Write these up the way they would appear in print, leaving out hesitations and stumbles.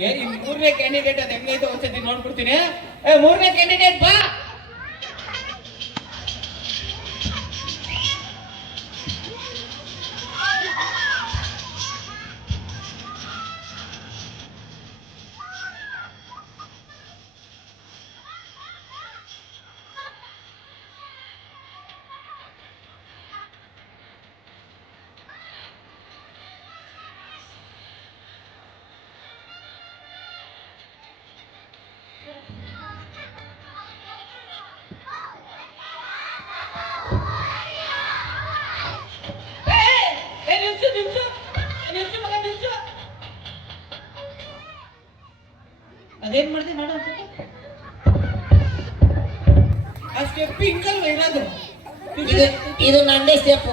ಈ ಮೂರನೇ ಕ್ಯಾಂಡಿಡೇಟ್ ಅದು ಹೆಂಗೈತೆ ಒಂದ್ಸತಿ ನೋಡ್ಬಿಡ್ತೀನಿ. ಮೂರನೇ ಕ್ಯಾಂಡಿಡೇಟ್ ಬಾ. ಅದೇನ್ ಮಾಡ್ದೆ ನೋಡ ಆ ಸ್ಟೆಪ್ ಹಿಂಗಲ್ವ ಇರೋದು. ಇದು ನಂದೇ ಸ್ಟೆಪ್.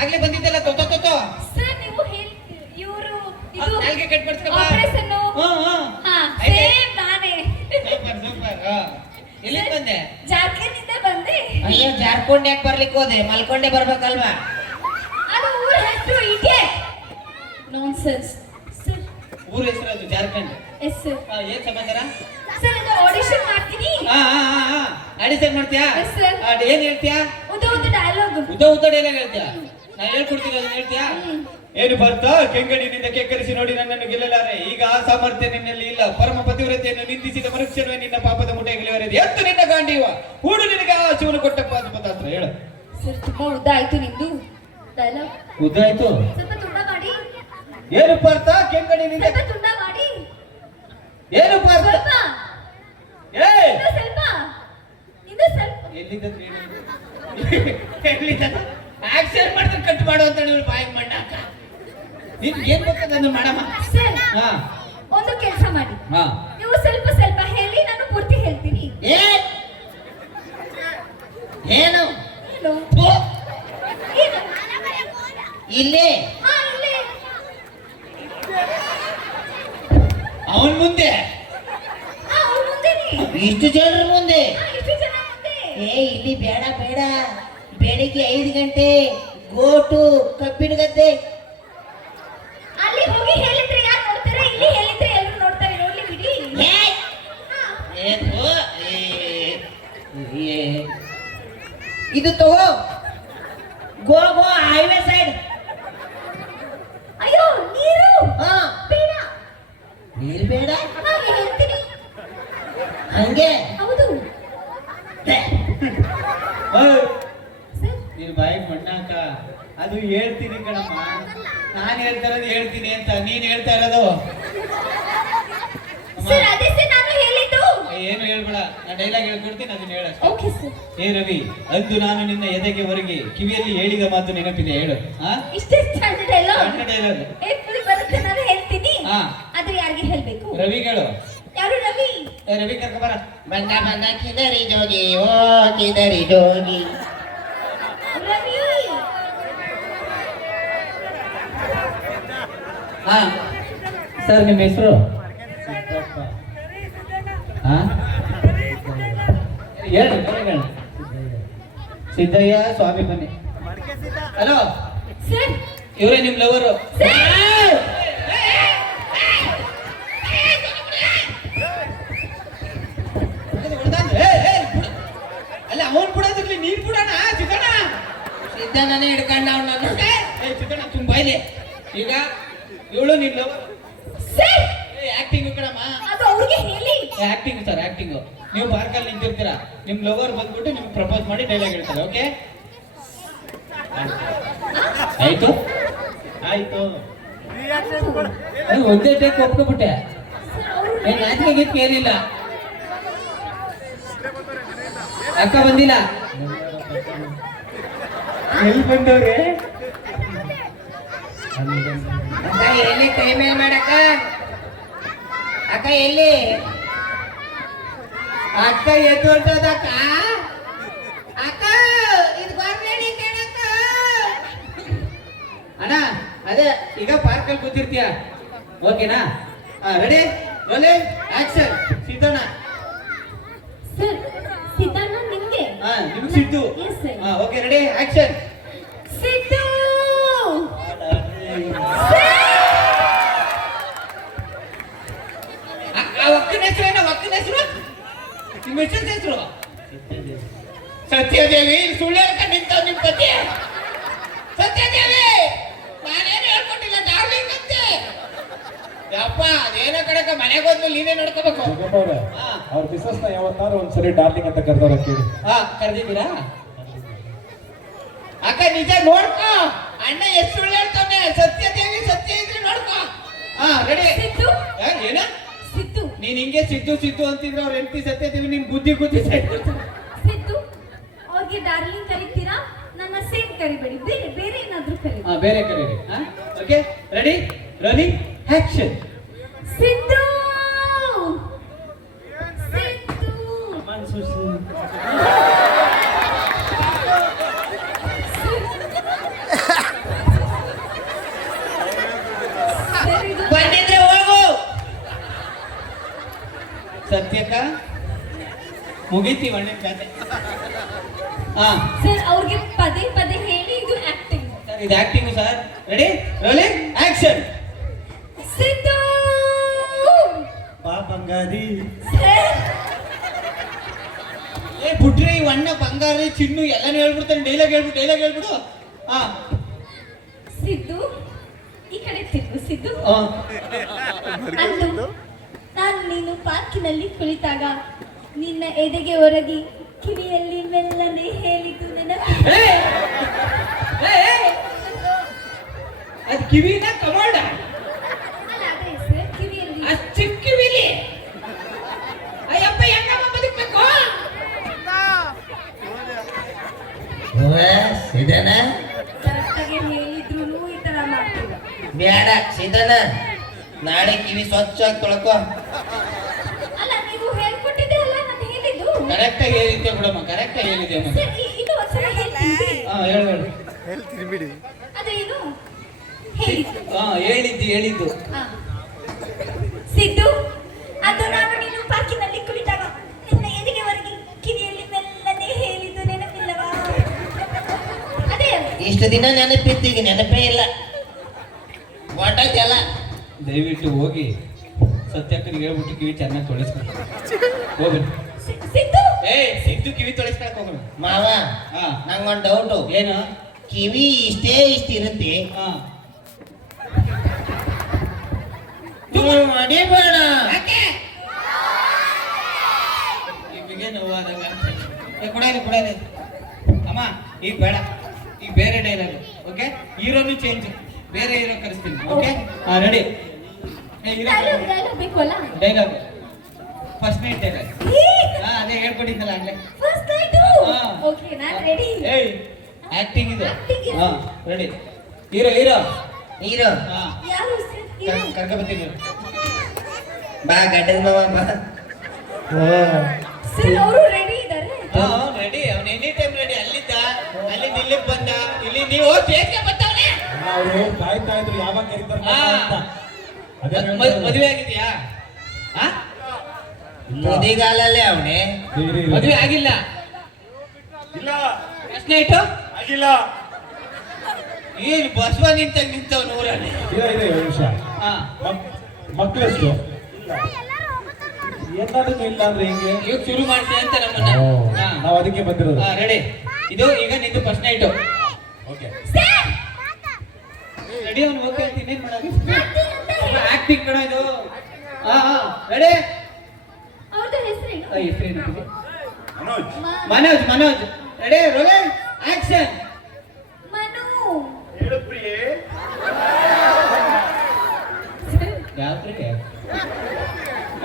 ಆಗ್ಲೇ ಬಂದಿದ್ದಲ್ಲ ತೊತ್ತೋ ತೊತ್ತೋ ಸರ್ ನೀವು ಇವರು ಇದು ನಾಲ್ಗೆ ಕಟ್ಬಿಡ್ಸ್ಕೊ ಆಪರೇಷನ್ ಸೇಮ್ ನಾನೇ. Super super. ಎಲ್ಲಿಂದ ಬಂದೆ? ಜಾರ್ಖಂಡ್ನಿಂದ ಬಂದೆ. ಅಯ್ಯೋ ಜಾರ್ಖಂಡ್ ಯಾಕೆ ಬರ್ಲಿಕ್ಕೆ ಹೋದೆ? ಮಲ್ಕೊಂಡೆ ಬರ್ಬೇಕಲ್ವಾ? ಅದು ಊರ ಹೆಸರು ಇಡಿಯಟ್. Nonsense sir. ಊರ ಹೆಸರು ಅದು ಜಾರ್ಖಂಡ್. Yes sir. ಏನ್ ಸಮಾಚಾರ? ಸರ್ ಅದು ಆಡಿಷನ್ ಮಾಡ್ತೀನಿ. ಆಡಿಷನ್ ಮಾಡ್ತೀಯಾ? Yes sir. ಏನ್ ಹೇಳ್ತೀಯಾ? ಉದ್ದ ಡೈಲಾಗ್. ಉದ್ದ ಡೈಲಾಗ್ ಹೇಳ್ತೀಯಾ? ನಾ ಹೇಳ್ಕೊಡ್ತೀನಿ ಅದನ್ನ ಹೇಳ್ತೀಯಾ? ಏನು ಬರ್ತಾ ಕೆಂಗಡಿನಿಂದ ಕೆಕ್ಕರಿಸಿ ನೋಡಿ ನನ್ನನ್ನು ಗೆಲ್ಲಲಾರೆ. ಈಗ ಆ ಸಾಮರ್ಥ್ಯ ನಿನ್ನಲ್ಲಿ ಇಲ್ಲ. ಪರಮ ಪತಿವ್ರತೆಯನ್ನು ನಿಂದಿಸಿದ ಮನುಷ್ಯನು ನಿನ್ನ ಪಾಪದ ಮುಟ್ಟೆಗಲಿವರೆದು ಎತ್ತು ನಿನ್ನ ಗಾಂಡೀವ ಹೂಡು ನಿನಗೆ ಆ ಶಿವನು ಕೊಟ್ಟ ಪಾದಪತಾಸ್ತ್ರ. ಹೇಳು ಸರ್. ತುಂಬಾ ಉದ್ದ ಆಯ್ತು ನಿಮ್ದು ಡೈಲಾಗ್. ಉದ್ದ ಆಯ್ತು. ಸ್ವಲ್ಪ ತುಂಡ ಮಾಡಿ. ಏನು ಪಾರ್ಥ ಕೆಂಗಡಿನಿಂದ ಸ್ವಲ್ಪ ತುಂಡ ಮಾಡಿ. ಏನು ಪಾರ್ಥ? ಸ್ವಲ್ಪ ಏ ಸ್ವಲ್ಪ ಇದು ಸ್ವಲ್ಪ ಎಲ್ಲಿಂದ ಆಕ್ಸಿಡೆಂಟ್ ಮಾಡಿದ್ರೆ ಕಟ್ ಮಾಡು ಅಂತ ನೀವು ಬಾಯಿ ಮಾಡಾಕ. ನೀನ್ ಏನ್ ಬೇಕಾದ ಅದನ್ನ ಮಾಡಮ್ಮ. ಸರ್ ಹಾ ಒಂದು ಕೆಲಸ ಮಾಡಿ. ಹಾ ನೀವು ಸ್ವಲ್ಪ ಸ್ವಲ್ಪ ಹೇಳಿ, ನಾನು ಪೂರ್ತಿ ಹೇಳ್ತೀನಿ. ಏನು ಏನು? ಏನು? ಇಲ್ಲಿ ಹಾ ಇಲ್ಲಿ. ಅವನ್ ಮುಂದೆ ಹಾ ಅವ್ರ ಮುಂದೆನಿ. ಇಷ್ಟು ಜನರ ಮುಂದೆ? ಇಷ್ಟು ಜನ ಮುಂದೆ. ಇಲ್ಲಿ ಬೇಡ ಬೇಡ. ಬೆಳಿಗ್ಗೆ 5 ಗಂಟೆ ಗೋಟು ಕಬ್ಬಿನ ಗದ್ದೆ. ಅಲ್ಲಿ ಹೋಗಿ ಹೇಳಿದ್ರೆ ಯಾರು ನೋಡ್ತಾರೆ? ಇಲ್ಲಿ ಹೇಳಿದ್ರೆ ಎಲ್ಲರೂ ನೋಡ್ತಾರೆ. ನೋಡ್ಲಿ ಬಿಡಿ. ಇದು ತಗೋ. ಗೋ ಗೋ ಹೈವೇ ಸೈಡ್. ಅಯ್ಯೋ ನೀರು ಬೇಡ. ನೀರು ಬೇಡ? ಹಾಗೆ ಹೇಳ್ತೀನಿ. ಹಂಗೆ ಹೌದು ನೀನು ಬಾಯಿ ಮಣ್ಣಾಕ. ಅದು ಹೇಳ್ತೀನಿ ಕಣಮ್ಮ. ನಾನು ಹೇಳ್ತಾ ಇರೋದು ಹೇಳ್ತೀನಿ ಅಂತ. ನೀನ್ ಹೇಳ್ತಾ ಇರೋದು ಸರ್. ಅದೇ ಸರ್ ನಾನು ಹೇಳಿದ್ದು. ಏನು ಹೇಳ್ಬೇಡ. ನಾ ಡೈಲಾಗ್ ಹೇಳ್ಕೊಡ್ತೀನಿ, ಅದನ್ನ ಹೇಳ. Okay sir. ಏ ರವಿ, ಅಂದು ನಾನು ನಿನ್ನ ಎದೆಗೆ ಹೊರಗೆ ಕಿವಿಯಲ್ಲಿ ಹೇಳಿದ ಮಾತು ನೆನಪಿದೆ. ಹೇಳು. ಇಷ್ಟೇ ಸಣ್ಣ ಡೈಲಾಗ್. ಸಣ್ಣ ಡೈಲಾಗ್ ಫುಲ್ ಬರುತ್ತೆ. ನಾನು ಹೇಳ್ತೀನಿ. ಹಾ ಆದ್ರೆ ಯಾರಿಗೆ ಹೇಳ್ಬೇಕು? ರವಿಗಳು. ಯಾರು ರವಿ? ರವಿ ಕರ್ಕೊಬರ. ಬಂದ ಬಂದ ಕಿದರಿ ಜೋಗಿ ಓ ಕಿದರಿ ಜೋಗಿ. ರವಿ. ಹಾ ಸರ್, ನಿಮ್ಮ ಹೆಸರು? ಹೇಳು. ಸಿದ್ದಯ್ಯ ಸ್ವಾಮಿ ಬನ್ನಿ. Hello sir. ಇವರೇ ನಿಮ್ ಲವರು. ಅಲ್ಲ ಅವನ್ ಬಿಡೋದಿರ್ಲಿ, ನೀನ್ ಬಿಡೋಣ. ಚಿಕ್ಕಣ್ಣ ಸಿದ್ದನೇ ಹಿಡ್ಕೊಂಡ ಅವನನ್ನು. ಚಿಕ್ಕಣ್ಣ ತುಂಬಾ ಇಲ್ಲಿ. ಈಗ ಇವಳು ನಿಮ್ ಲವರ್. ಸರ್ ಆಕ್ಟಿಂಗ್ ಕಣಮ್ಮ. ಅದು ಅವ್ರಿಗೆ ಹೇಳಿ. Acting sir, acting. ನೀವು ಪಾರ್ಕಲ್ಲಿ ನಿಂತಿರ್ತೀರಾ, ನಿಮ್ ಲವರ್ ಬಂದ್ಬಿಟ್ಟು ನಿಮ್ಗೆ ಪ್ರಪೋಸ್ ಮಾಡಿ ಡೈಲಾಗ್ ಹೇಳ್ತಾರೆ. ಓಕೆ ಆಯ್ತು ಆಯ್ತು. ಒಂದೇ ಟೇಕ್ ಒಪ್ಕೊಬಿಟ್ಟೆ. ಏನ್ ನಾಚಿಕೆ ಗೀತ್ಗೆ ಏನಿಲ್ಲ. ಅಕ್ಕ ಬಂದಿಲ್ಲ. ಎಲ್ಲಿ ಬಂದವ್ರೆ? ಅಕ್ಕ ಎಲ್ಲಿ? ಕೈ ಮೇಲೆ ಮಾಡಕ್ಕ. ಅಕ್ಕ ಎಲ್ಲಿ? ಅಕ್ಕ ಎದ್ದು ಹೊರಟೋದಕ್ಕ. ಅಕ್ಕ ಇದು ಬರ್ಬೇಡಿ ಕೇಳಕ್ಕ. ಅಣ್ಣ ಅದೇ ಈಗ ಪಾರ್ಕಲ್ಲಿ ಕೂತಿರ್ತೀಯ. ಓಕೆನಾ? Ready rolling action. Siddanna. Sir Siddanna ನಿಮ್ಗೆ? ನಿಮ್ಗೆ Siddu. Yes, sir. Okay ready action. Siddu. Satyadevi ಇಲ್ಲಿ ಸುಳ್ಳು ಹೇಳ್ಕೊಂಡು ನಿಂತವ್ ನಿಮ್ ಪತಿ. ಸತ್ಯದೇವಿ ನಾನೇನು ಹೇಳ್ಕೊಟ್ಟಿಲ್ಲ, ಡಾರ್ಲಿಂಗ್ ಅಂತೆ. ಯಪ್ಪ ಅದೇನೋ ಕಡೆಕ ಮನೆಗೆ ಹೋದ್ಮೇಲೆ ನೀನೇ ನೋಡ್ಕೋಬೇಕು. ಅವ್ರ ಮಿಸಸ್ ನ ಯಾವತ್ತಾರು ಒಂದ್ಸರಿ ಡಾರ್ಲಿಂಗ್ ಅಂತ ಕರೆದವ್ರ ಕೇಳಿ. ಕರೆದಿದ್ದೀರಾ? ಅಕ್ಕ ನಿಜ ನೋಡ್ಕೋ, ಅಣ್ಣ ಎಷ್ಟು ಸುಳ್ಳು ಹೇಳ್ತಾನೆ. ಸತ್ಯದೇವಿ ಸತ್ಯ ಇದ್ರೆ ನೋಡ್ಕೋ. ರೆಡಿ. ಸಿದ್ದು ಏನ ಸಿದ್ದು ನೀನ್ ಹಿಂಗೆ ಸಿದ್ದು ಸಿದ್ದು ಅಂತಿದ್ರೆ ಅವ್ರ ಹೆಂಡತಿ ಸತ್ಯದೇವಿ ನಿನ್ ಬುದ್ಧಿ ಸಿದ್ದು ಅವ್ರಿಗೆ ಡಾರ್ಲಿಂಗ್ ಕರಿತೀರಾ? ನನ್ನ ಸೇಮ್ ಕರಿಬೇಡಿ, ಬೇರೆ ಬೇರೆ ಏನಾದ್ರೂ ಕರಿ. ಬೇರೆ ಕರೀರಿ. Okay ready rolling action. Siddu Siddu ಬಂದಿದ್ರೆ ಹೋಗು. ಸತ್ಯಕ್ಕ ಮುಗೀತಿ ಒಳ್ಳೆ ಕತೆ. ಸರ್ ಅವ್ರಿಗೆ ಪದೇ ಪದೇ ಹೇಳಿ ಇದು ಆಕ್ಟಿಂಗ್. ಸರ್ ಇದು acting sir. Ready rolling action. Siddu ಬಾ ಬಂಗಾರಿ. ಸರ್ ಬಿಟ್ರಿ ಅಣ್ಣ ಬಂಗಾರ ಚಿನ್ನು ಎಲ್ಲಾನು ಹೇಳ್ಬಿಡ್ತಾನೆ. ಡೈಲಾಗ್ ಹೇಳ್ಬಿಡು. ಸಿದ್ದು ಈ ಕಡೆ ತಿರುಗು. ಸಿದ್ದು ಅಂದು ನಾನು ನೀನು ಪಾರ್ಕಿನಲ್ಲಿ ಕುಳಿತಾಗ ನಿನ್ನ ಎದೆಗೆ ಒರಗಿ ಕಿವಿಯಲ್ಲಿ ಮೆಲ್ಲನೆ ಹೇಳಿದ್ದು ನೆನಪು. ಅದ್ ಕಿವಿನ ಕಮಾಂಡ ಅಲ್ಲ ಅದೇ ಸರ್ ಕಿವಿಯಲ್ಲಿ. ಅಷ್ಟು ಕಿವಿಲಿ ಅಯ್ಯಪ್ಪ ಹೆಂಗಮ್ಮ ಬದುಕ್ಬೇಕು? ಸಿದನ ಕರೆಕ್ಟಾಗಿ ಹೇಳಿದ್ರು ಈ ತರ ಮಾಡ್ತೀರ. ಬೇಡ ಸಿದನ, ನಾಳೆ ಕಿವಿ ಸ್ವಚ್ಛವಾಗಿ ತೊಳ್ಕೊ. ಅಲ್ಲ ನೀವು ಹೇಳ್ಕೊಟ್ಟಿದ್ದೆ ಅಲ್ಲ ನಾನು ಹೇಳಿದ್ದು. ಕರೆಕ್ಟ್ ಆಗಿ ಹೇಳಿದ್ದೆ ಬಿಡಮ್ಮ, ಕರೆಕ್ಟ್ ಆಗಿ ಹೇಳಿದ್ದೆ ಅಮ್ಮ. ಸರ್ ಇದು ಒಂದ್ಸಲ ಹೇಳ್ತೀನಿ. ಹೇಳು. ಅದೇನು ಹೇಳಿದ್ದು. ಹೇಳಿದ್ದು. ಹಾ. ಸಿದ್ದು ಅದು ನಾನು ನೀನು ಪಾರ್ಕಿನಲ್ಲಿ ಕುಳಿತಾಗ ನಿನ್ನ ಎದೆಗೆ ಒರಗಿ ಕಿವಿಯಲ್ಲಿ ಮೆಲ್ಲನೆ ಹೇಳಿದ್ದು ನೆನಪಿಲ್ಲವಾ? ಅದೇ ಇಷ್ಟು ದಿನ ನೆನಪಿತ್ತೀಗ ನೆನಪೇ ಇಲ್ಲ. ಒಟ್ಟಾಯ್ತಲ್ಲ. ದಯವಿಟ್ಟು ಹೋಗಿ ಸತ್ಯಕ್ಕನಿಗೆ ಹೇಳ್ಬಿಟ್ಟು ಕಿವಿ ಚೆನ್ನಾಗಿ ತೊಳಿಸ್ಕೊಂಡು ಹೋಗ್ರಿ. ಸಿದ್ದು ಸಿದ್ದು ಕಿವಿ ತೊಳಿಸ್ಕೊಳಕ್ ಹೋಗೋಣ. ಮಾವ ನಂಗೊಂದು ಡೌಟು. ಏನು? ಕಿವಿ ಇಷ್ಟೇ ಇರುತ್ತೆ, ಮಡಿಬೇಡ. ಕಿವಿಗೆ ನೋವಾದಾಗ ಕೊಡಲಿ ಅಮ್ಮ. ಈಗ ಬೇಡ, ಈಗ ಬೇರೆ ಡೈಲಾಗ್. ಓಕೆ ಹೀರೋನು ಚೇಂಜ್, ಬೇರೆ ಹೀರೋ ಕರೆಸ್ತೀನಿ. Okay ready. ಡೈಲಾಗ್ ಬೇಕು ಅಲ್ಲ? Dialogue first night dialogue. ಅದೇ ಹೇಳ್ಕೊಟ್ಟಿದ್ದಲ್ಲ ಆಗ್ಲೇ. First night. ಓಕೆ ನಾನು ರೆಡಿ. ಆಕ್ಟಿಂಗ್ ಇದೆ. Acting ಇದೆ. ರೆಡಿ. ಹೀರೋ ಹೀರೋ ಹೀರೋ ಯಾರು ಸರ್? ಕರ್ಕೊಬತ್ತೀನಿ. ಬಾ ಗಡ್ಡದ ಮಾವ ಬಾ. ಸರ್ ಅವರು ರೆಡಿ ಇದ್ದಾರೆ. ರೆಡಿ. ಅವ್ನು ಎನಿ ಟೈಮ್ ರೆಡಿ. ಅಲ್ಲಿಂದ ಇಲ್ಲಿಗೆ ಬಂದ. ಇಲ್ಲಿ ನೀವು ಸ್ಟೇಜ್ಗೆ ಬರ್ತಾವನೆ. ಅವರು ಕಾಯ್ತಾ ಇದ್ರು ಯಾವಾಗ ಕರೀತಾರೆ ಅಂತ. ಅದೇ ಮದುವೆ ಆಗಿದ್ಯಾ? ಮುದಿಗಾಲಲ್ಲೇ ಅವನೇ. ಮದುವೆ ಆಗಿಲ್ಲ. ಇಲ್ಲ ಫಸ್ಟ್ ನೈಟ್ ಆಗಿಲ್ಲ. ಏನು ಬಸವ ನಿಂತವ್ ನೂರಲ್ಲಿ. ಇದೆ ನಿಮಿಷ. ಮಕ್ಕಳೆಷ್ಟು ಏನಾದ್ರು ಇಲ್ಲ ಅಂದ್ರೆ ಹಿಂಗೆ ಈಗ ಶುರು ಮಾಡ್ತೀನಿ ಅಂತ ನಮ್ಮನ್ನ. ನಾವು ಅದಕ್ಕೆ ಬಂದಿರೋದು. ರೆಡಿ. ಇದು ಈಗ ನಿಂದು ಫಸ್ಟ್ ನೈಟ್. Okay ready. ಅವ್ನು ಓಕೆ ಅಂತ ಇನ್ನೇನ್ ಮಾಡೋದು? ಆಕ್ಟಿಂಗ್ ಕಣ ಇದು. ರೆಡಿ. ಅವ್ರದ್ದು ಹೆಸರೇನು? ಹೆಸರೇನು? Manoj. Manoj. Ready rolling action. Manu. ಹೇಳು ಪ್ರಿಯೆ. ಯಾವ್ದ್ರಿ?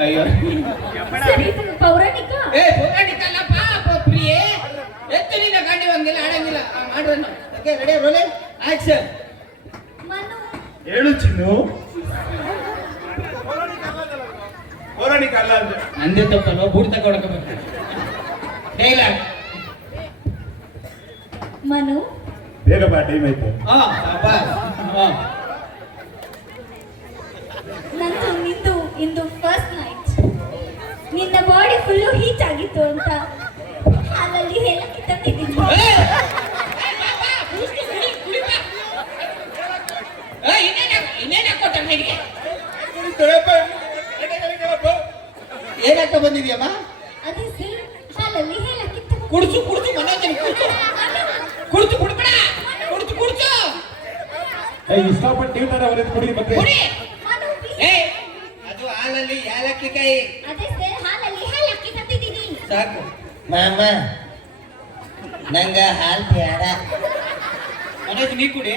ಅಯ್ಯೋ ಸರ್ ಇದು ಪೌರಾಣಿಕ. ಪೌರಾಣಿಕ ಅಲ್ಲಪ್ಪ ಪ್ರಿಯೆ. ಎತ್ತು ನಿನ್ನ ಗಾಡಿ ಹಂಗಿಲ್ಲ ಆಡಂಗಿಲ್ಲ ಮಾಡ್ರನ್ನು. Okay ready rolling action. Manu. ಹೇಳು ಚಿನ್ನು. ಪೌರಾಣಿಕ ಅಲ್ಲ ಅಂದ್ರೆ ನಂದೇ ತಪ್ಪಲ್ವ, ಬೂಟ್ ತಗೊಳಕಬೇಕು. ಡೈಲಾಗ್. ಮನು. ಬೇಗ ಬಾ, ಟೈಮ್ ಆಯ್ತು. ನಂದು ನಿಂದು ಇಂದು ಫಸ್ಟ್ ನೈಟ್. ನಿನ್ನ ಬಾಡಿ ಫುಲ್ಲು ಹೀಟ್ ಆಗಿತ್ತು ಅಂತ ಹಾಲಲ್ಲಿ ಹೇಳಕ್ಕೆ ತಂದಿದ್ದೀನಿ. ಏನಕ್ಕ ಬಂದಿದ್ಯಮ್ಮ? ಅದೇ ಸರ್ ಹಾಲಲ್ಲಿ ಹೇಳಕ್ಕೆ ತಂದು ಕುಡ್ಸು ಮನೋಜನ್ ಕುಡ್ಸು ಕುಡ್ಬೇಡ ಕುಡ್ಸು ಇಷ್ಟಪಟ್ಟು ನೀವು ತಾನೇ ಅವರೇ ಕುಡಿ ಮತ್ತೆ ಕುಡಿ ಮನು, ಏ ಅದು ಹಾಲಲ್ಲಿ ಏಲಕ್ಕಿ ಕಾಯಿ ಅದೇ ಸರ್ ಹಾಲಲ್ಲಿ ಹಾಲಕ್ಕಿ ತಂದಿದ್ದೀನಿ. ಸಾಕು ಮಾಮ ನಂಗ ಹಾಲ್ ಬೇಡ. ಮನೋಜ್ ನೀ ಕುಡಿ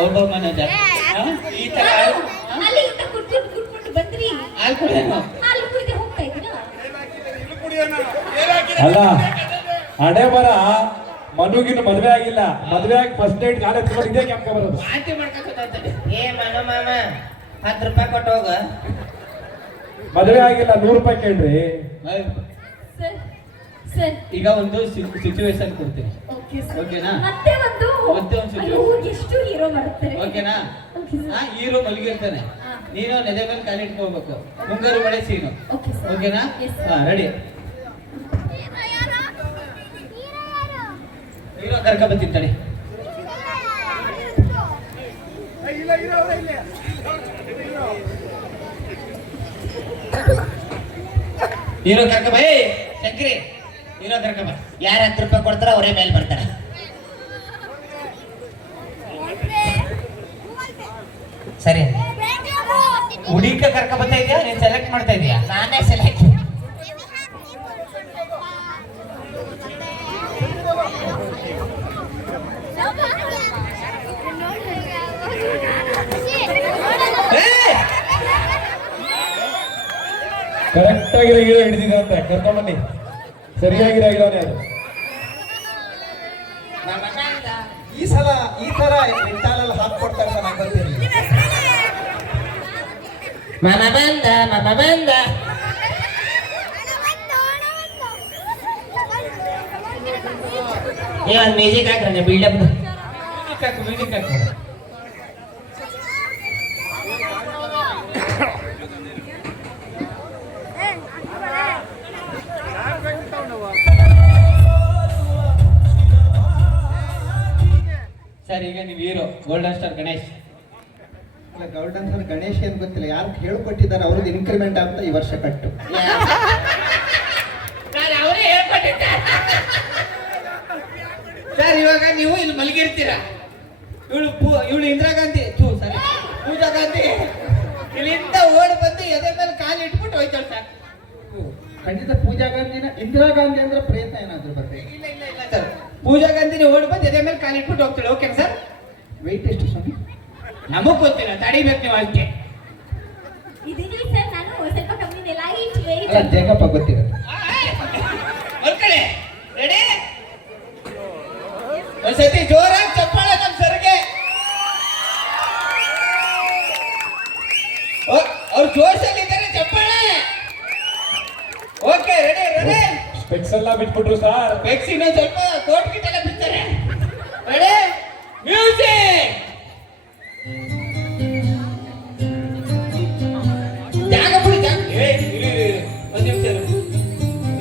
ಒಬ್ಬ ಮನೋಜ ಹಾ? ಈ ತರ ಅಲ್ಲಿಂದ ಕುಟ್ಕೊಂಡು ಬಂದ್ರಿ. ಹಾಲು ಕುಡಿಯೋಣ ಹಾಲು ಕುಡಿದೆ ಹೋಗ್ತಾ ಇದ್ದೀರಾ? ಅಲ್ಲ ಹಣೆ ಬರ ಮನುಗಿನ ಮದ್ವೆ ಆಗಿಲ್ಲ, ಮದ್ವೆ ಆಗಿ ಫಸ್ಟ್ ನೈಟ್ ಕಾಲೇಜ್ ಇದೇ ಕ್ಯಾಂಪ್ ಬರೋದು. ವಾಂತಿ ಮಾಡ್ಕೊಂತ ಏ ಮನು ಮಾಮ 10 ರೂಪಾಯಿ ಕೊಟ್ಟು ಹೋಗ. ಮದ್ವೆ ಆಗಿಲ್ಲ 100 ರೂಪಾಯಿ ಕೇಳ್ರಿ. ಸರ್ ಸರ್ ಈಗ ಒಂದು ಸಿಚುವೇಶನ್ ಕೊಡ್ತೀನಿ ಓಕೆ ಸರ್. ಓಕೆನಾ? ಮತ್ತೆ ಒಂದು situation. ಅಯ್ಯೋ, ಎಷ್ಟು ಹೀರೋ ಮಾಡ್ತಾರೆ. ಓಕೆನಾ? Okay sir. ಹೀರೋ ಮಲಗಿರ್ತಾನೆ, ಹಾ. ನೀನು ನೆಲೆ ಮೇಲೆ ಕಾಲಿಟ್ಕೋಬೇಕು, Mungaru Male scene. Okay sir. ಓಕೆನಾ? Yes, sir. ಹಾ ರೆಡಿ. ಹೀರೋ ಕರ್ಕ ಬರ್ತೀನಿ ತಡಿ. ಹೀರೋ ಕರ್ಕ ಬಾ. ಏ ಶಂಕರಿ, ಹೀರೋ ಕರ್ಕ ಬಾ. ಯಾರು 10 ರೂಪಾಯಿ ಕೊಡ್ತಾರ ಅವರೇ ಮೇಲೆ ಬರ್ತಾರ. ಸರಿ ಹುಡುಗ ಕರ್ಕ ಬರ್ತಾ ಇದೆಯಾ, ನೀನ್ ಸೆಲೆಕ್ಟ್ ಮಾಡ್ತಾ ಇದೀಯಾ? ನಾನೇ ಸೆಲೆಕ್ಟ್. ಕರೆಕ್ಟ್ ಆಗಿರೋ ಹೀರೋ ಹಿಡಿದಿದೆ ಅಂತ ಕರ್ಕೊಂಬನ್ನಿ. ಸರಿಯಾಗಿರೋ ಹೀರೋನೇ ಅದು. ಈ ಸಲ ಈ ತರ ಇಂಟಾಲಲ್ಲಿ ಹಾಕ್ಕೊಡ್ತಾರೆ ಅಂತ ನಂಗೆ ಗೊತ್ತಿರಲಿಲ್ಲ. ಮಾಮ ಬಂದ ಏ ಒಂದು ಮ್ಯೂಸಿಕ್ ಹಾಕ್ರೆ ಬಿಲ್ಡಪ್. ಮ್ಯೂಸಿಕ್ ಹಾಕು, ಮ್ಯೂಸಿಕ್ ಹಾಕು. ಸರ್ ಈಗ ನೀವು ಹೀರೋ ಗೋಲ್ಡನ್ ಸ್ಟಾರ್ ಗಣೇಶ್. ಅಲ್ಲ, ಗೌರ್ಡನ್ ಸರ್ ಗಣೇಶ್ ಏನ್ ಗೊತ್ತಿಲ್ಲ, ಯಾರು ಹೇಳ್ಕೊಟ್ಟಿದ್ದಾರೆ ಅವ್ರದ್ದು ಇನ್ಕ್ರಿಮೆಂಟ್ ಅಂತ ಈ ವರ್ಷ ಕಟ್ಟು. ನಾನು ಅವರೇ ಹೇಳ್ಕೊಟ್ಟಿದ್ದೆ. ಸರ್ ಇವಾಗ ನೀವು ಇಲ್ಲಿ ಮಲಗಿರ್ತೀರಾ, ಇವಳು ಇಂದಿರಾ ಗಾಂಧಿ ಸರಿ ಪೂಜಾ ಗಾಂಧಿ ಇಲ್ಲಿಂದ ಓಡ್ ಬಂದು ಎದೆ ಮೇಲೆ ಕಾಲು ಇಟ್ಬಿಟ್ಟು ಹೋಯ್ತಾಳೆ ಸರ್. ಖಂಡಿತ ಪೂಜಾ ಗಾಂಧಿನ ಇಂದಿರಾ ಗಾಂಧಿ ಅಂದ್ರೆ ಪ್ರಯತ್ನ ಏನಾದ್ರು ಬರ್ಬೇಕು. ಇಲ್ಲ ಇಲ್ಲ ಇಲ್ಲ ಸರ್, ಪೂಜಾ ಗಾಂಧಿನಿ ಓಡ್ ಬಂದು ಎದೆ ಮೇಲೆ ಕಾಲು ಇಟ್ಬಿಟ್ಟು ಹೋಗ್ತಾಳೆ. ಓಕೆನಾ ಸರ್? ವೆಯ್ಟ್ ಎಷ್ಟು ಸ್ವಾಮಿ? ನಮಗ್ ಗೊತ್ತಿಲ್ಲ, ತಡಿಬೇಕು ನೀವು ಅದಕ್ಕೆ. ಇದೀನಿ ಸರ್, ನಾನು ಸ್ವಲ್ಪ ಕಮ್ಮಿ ಲೈಟ್ ವೇಟ್. ಅಲ್ಲ, ಜಗಪ್ಪ ಗೊತ್ತಿರುತ್ತೆ. ಮಲ್ಕಡೆ ರೆಡಿ? ಒಂದ್ಸತಿ ಜೋರಾಗಿ ಚಪ್ಪಾಳೆ ನಮ್ ಸರ್ಗೆ. ಅವ್ರು ಜೋಶಲ್ಲಿ ಇದ್ದಾರೆ, ಚಪ್ಪಾಳೆ. Okay ready ready. ಸ್ಪೆಕ್ಸ್ ಎಲ್ಲ ಬಿಟ್ಬಿಟ್ರು ಸರ್. ಬೆಕ್ಸಿ ಇನ್ನೊಂದ್ ಸ್ವಲ್ಪ ಕೋಟ್ ಗಿಟ್ ಎಲ್ಲ ಬಿಡ್ತಾರೆ. Ready music. ಜಾಗ ಬಿಡಿ ಜಾಗ. ಒಂದ್ ನಿಮಿಷ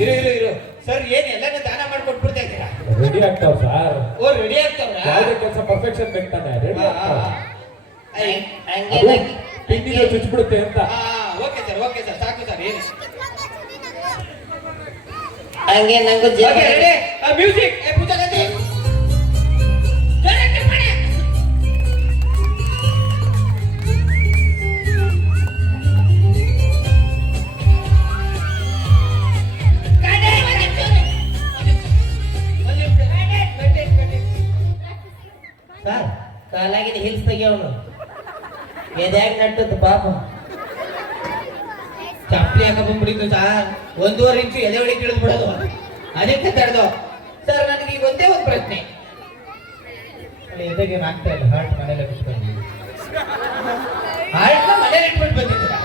ಇರು. ಸರ್ ಏನ್ ಎಲ್ಲಾನು ದಾನ ಮಾಡ್ಕೊಟ್ಬಿಡ್ತಾ ಇದ್ದೀರಾ? ರೆಡಿ ಆಗ್ತಾವ ಸರ್. ಓ ರೆಡಿ ಆಗ್ತಾವ್ರ? ಯಾವುದೇ ಕೆಲಸ ಪರ್ಫೆಕ್ಷನ್ ಬೇಕು ತಾನೆ. ರೆಡಿ ಆಗ್ತಾವ. ಹಂಗೆ ಅದು ಪಿನ್ನಿಗೆ ಚುಚ್ಚಿಬಿಡುತ್ತೆ ಅಂತ. ಓಕೆ ಸರ್ ಸಾಕು ಸರ್. ಏನು ಹಂಗೆ ನಂಗೂ okay ready music. Pooja Gandhi ಜೋರಾಗಿ ಚಪ್ಪಾಳೆ. ಸರ್ ಕಾಲಾಗಿನ ಹಿಲ್ಸ್ ತೆಗಿಯವನು ಎದ್ಯಾಗ ನಟ್ಟದ್ದು ಪಾಪ. ಚಪ್ಪಲಿ ಹಾಕೊಂಡ್ಬಿಟ್ಟಿದ್ದು ಸರ್. 1.5 ಇಂಚು ಎದೆ ಹೊಡಿ ಕೇಳಿದ್ ಬಿಡೋದು, ಅದಕ್ಕೆ ತಡೆದು. ಸರ್ ನನಗೆ ಈಗ ಒಂದೇ ಒಂದು ಪ್ರಶ್ನೆ. ಎದೆಗೇನು ಆಗ್ತಾ ಇಲ್ಲ, ಹಾರ್ಟ್ ಮನೇಲೆ ಬಿಟ್ಕೊಂಡು. ಹಾರ್ಟ್ನ ಮನೇಲಿ ಇಟ್ಬಿಟ್ಟು ಬಂದಿದ್ದೀರಾ?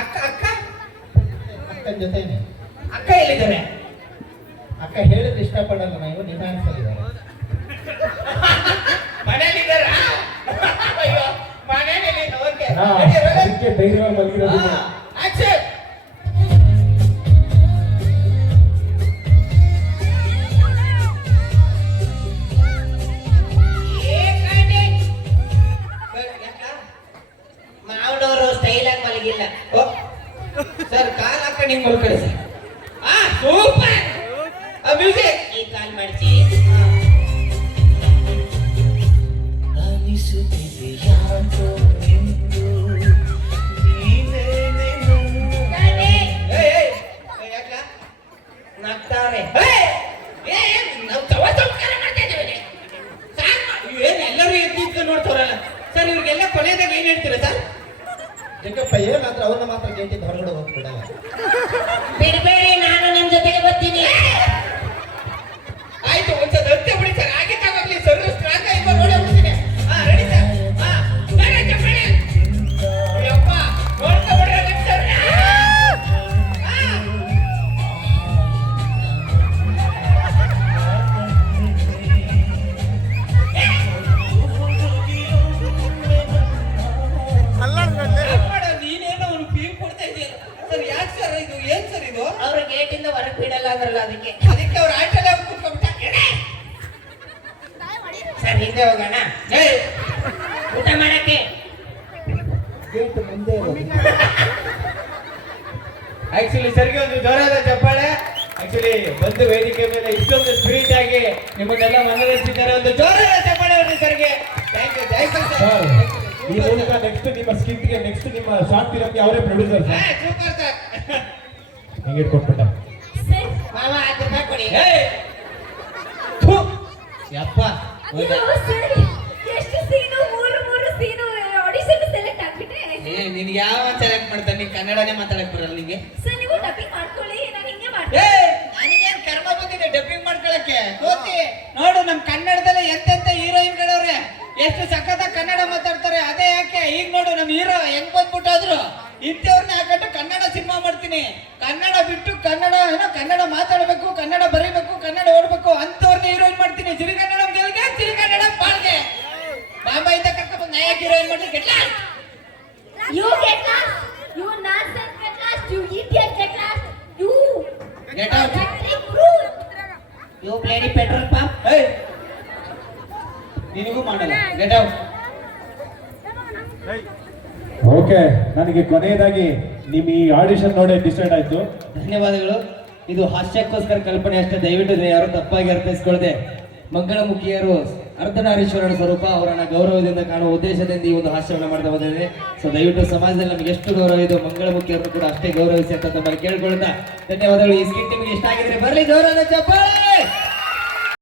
ಅಕ್ಕ ಅಕ್ಕನ ಜೊತೆನೆ. ಅಕ್ಕ ಎಲ್ಲಿದ್ದಾರೆ? ಅಕ್ಕ ಹೇಳಿದ್ರೆ ಇಷ್ಟಪಡಲ್ಲ, ನಾವು ನಿಧಾನಿಸಲಿದ್ದಾರೆ. ಮನೇಲಿದ್ದಾರ? ಅಯ್ಯೋ ಮನೇಲಿ. ಓಕೆ ಹಾ, ಅದಕ್ಕೆ ಧೈರ್ಯವಾಗಿ ಮಲಗಿರೋದು. ಆಕ್ಷನ್. ಮಾವನವರು ಸ್ಟೈಲ್ ಆಗಿ ಮಲಗಿಲ್ಲ. ಸರ್ ಕಾಲ್ ಹಾಕೊಂಡು ಹಿಂಗ್ ಮಲ್ಕೊಳ್ಳಿ ಸರ್. ಯಾಕ್ಲಾ ನಗ್ತಾರೆ. ನಾವು ತವ ಸಂಸ್ಕಾರ ಮಾಡ್ತಾ ಇದ್ದೀವಿ. ಏನ್ ಎಲ್ಲರೂ ಎದ್ದು ನೋಡ್ತಾರಲ್ಲ ಸರ್, ಇವ್ರಿಗೆಲ್ಲ ಕೊನೆಯದಾಗ ಏನ್ ಹೇಳ್ತೀರಾ ಸರ್? ಜಗ್ಗಪ್ಪ ಏನಾದ್ರೂ ಅವ್ರನ್ನ ಮಾತ್ರ ಗೇಟಿಂದ ಹೊರಗಡೆ ಹೋಗ್ಬಿಡಲ್ಲ. ಬಿಡ್ಬೇಡಿ, ನಾನು ನಿಮ್ ಜೊತೆಗೆ ಬರ್ತೀನಿ. ಆಯ್ತು, ಒಂದ್ಸಲ ನೃತ್ಯ ಬಿಡಿ ಸರ್. ಹಾಗೆ ತಗೋಗ್ಲಿ ಸರ್, ಸ್ಟ್ರಾಂಗ್ ಆಗಿ ನೋಡಿ ಹೋಗ್ತೀನಿ. ಹಾ, ರೆಡಿ ಸರ್. ಹಾ, ಬೇರೆ ಚಪ್ಪಲಿ. ಅಯ್ಯಪ್ಪ, ನೋಡ್ಕೊಬಿಡ್ರಿ ಸರ್. ನೀನೇನೋ ಅವ್ನು ಫೀಲ್ ಕೊಡ್ತಾ ಇದೆಯಲ್ಲ ಸರ್, ಯಾಕೆ ಸರ್ ಇದು? ಏನ್ ಸರ್ ಇದು? ಅವ್ರ ಗೇಟಿಂದ ಹೊರಗೆ ಬಿಡಲ್ಲ ಅಂದ್ರಲ್ಲ, ಅದಕ್ಕೆ. ಅದಕ್ಕೆ ಅವ್ರ ಆಟಲ್ಲ ಕೂತ್ಕೊಂಡ್ಬಿಟ್ಟ. ಸರ್, ಹಿಂದೆ ಹೋಗೋಣ ಏಯ್, ಊಟ ಮಾಡಕ್ಕೆ. ಗೇಟ್ ಮುಂದೆ ಇರೋದು. ಆಕ್ಚುಲಿ ಸರ್ಗೆ ಒಂದು ಜೋರಾದ ಚಪ್ಪಾಳೆ. ಆಕ್ಚುಲಿ ಬಂದು ವೇದಿಕೆ ಮೇಲೆ ಇಷ್ಟೊಂದು ಸ್ಪಿರಿಟ್ ಆಗಿ ನಿಮ್ಮನ್ನೆಲ್ಲ ಮನರಂಜಿಸಿದ್ದಾರೆ. ಒಂದು ಜೋರಾದ ಚಪ್ಪಾಳೆ ಅವ್ರಿಗೆ ಸರ್ಗೆ. ಥ್ಯಾಂಕ್ ಯು ಸರ್, ಈ ಮೂಲಕ ನೆಕ್ಸ್ಟ್ ನಿಮ್ಮ ಸ್ಕಿಟ್ಗೆ, ನೆಕ್ಸ್ಟ್ ನಿಮ್ಮ ಶಾರ್ಟ್ ಫಿಲಮ್ಗೆ ಅವರೇ ಪ್ರೊಡ್ಯೂಸರ್ ಸರ್. Super sir. ಹಿಂಗೆ ಕೊಟ್ಬಿಟ್ಟ. ಸರ್ ಮಾವ 10 ರೂಪಾಯಿ ಕೊಡಿ. ಯಪ್ಪ ಇದು ಸರ್ ಎಷ್ಟು ಸೀನು, ಮೂರು ಸೀನು ಆಡಿಷನ್ ಸೆಲೆಕ್ಟ್ ಆಗ್ಬಿಟ್ಟೆ. ನಿನ್ಗೆ ಯಾವ ಸೆಲೆಕ್ಟ್ ಮಾಡ್ತಾರೆ? ನೀನ್ ಕನ್ನಡನೇ ಮಾತಾಡಕ್ ಬರಲ್ಲ ನಿಂಗೆ? ಸರ್ ನೀವು ಡಬ್ಬಿಂಗ್ ಮಾಡ್ಕೊಳ್ಳಿ, ನಾನು ಹಿಂಗೆ ಮಾಡ್ತೀನಿ. ನನಗೇನ್ ಕರ್ಮ ಬಂದಿದೆ ಡಬ್ಬಿಂಗ್ ಮಾಡ್ಕೊಳಕ್ಕೆ? ಕೋತಿ. ನೋಡು, ನಮ್ ಕನ್ನಡದಲ್ಲಿ ಎಂತೆಂತ ಹೀರೋಯಿನ್ಗಳವ್ರೆ, ಎಷ್ಟು ಸಖತ್ತಾಗಿ ಕನ್ನಡ ಮಾತಾಡ್ತಾರೆ. ಅದೇ ಯಾಕೆ ಈಗ ನೋಡು ನಮ್ ಹೀರೋ ಹೆಂಗ್ ಬಂದ್ಬಿಟ್ಟಾದ್ರು. ಇಂಥವ್ರನ್ನ ಹಾಕೊಂಡು ಕನ್ನಡ ಸಿನಿಮಾ ಮಾಡ್ತೀನಿ. ಕನ್ನಡ ಬಿಟ್ಟು ಕನ್ನಡ ಮಾತಾಡ್ಬೇಕು, ಕನ್ನಡ ಬರೀಬೇಕು, ಕನ್ನಡ ಓಡ್ಬೇಕು ಅಂತವ್ರನ್ನ ಹೀರೋಯಿನ್ ಮಾಡ್ತೀನಿ. ಸಿರಿಗನ್ನಡ ಗೆಲ್ಗೆ, ಸಿರಿಗನ್ನಡ ಬಾಳ್ಗೆ. ಬಾಂಬೆಯಿಂದ ಕರ್ಕೊಂಡ್ಬಂದು ನಾಯಕ ಹೀರೋಯಿನ್ ಮಾಡ್ಲಿಕ್ಕೆ ಗೆಟ್ಲ. You get lost. You nonsense get lost. You idiot get lost. You Get out. very rude. You bloody petrol pump. ಏಯ್, ನಿನಗೂ ಮಾಡಲ್ಲ. Get out. ಓಕೆ, ನನಗೆ ಕೊನೆಯದಾಗಿ ನಿಮ್ಮ ಈ ಆಡಿಷನ್ ನೋಡಿ ಡಿಸೈಡ್ ಆಯ್ತು. ಧನ್ಯವಾದಗಳು. ಇದು ಹಾಸ್ಯಕ್ಕೋಸ್ಕರ ಕಲ್ಪನೆ ಅಷ್ಟೇ. ದಯವಿಟ್ಟು ಯಾರು ತಪ್ಪಾಗಿ ಅರ್ಥೈಸ್ಕೊಳ್ಳದೆ, ಮಂಗಳಮುಖಿಯರು ಅರ್ಧನಾರೀಶ್ವರನ ಸ್ವರೂಪ, ಅವರನ್ನ ಗೌರವದಿಂದ ಕಾಣುವ ಉದ್ದೇಶದಿಂದ ಈ ಒಂದು ಹಾಸ್ಯವನ್ನು ಮಾಡ್ತಾ ಬಂದಿದೆ. ಸೊ ದಯವಿಟ್ಟು ಸಮಾಜದಲ್ಲಿ ನಮಗೆ ಎಷ್ಟು ಗೌರವ ಇದೆ, ಮಂಗಳಮುಖಿಯರನ್ನು ಕೂಡ ಅಷ್ಟೇ ಗೌರವಿಸಿ ಅಂತ ತಮ್ಮಲ್ಲಿ ಕೇಳ್ಕೊಳ್ತಾ ಧನ್ಯವಾದಗಳು. ಈ ಸ್ಕಿಟ್ ನಿಮಗೆ ಇಷ್ಟ ಆಗಿದ್ರೆ ಬರಲಿ ಜೋರಾದ ಚಪ್ಪಾಳೆ.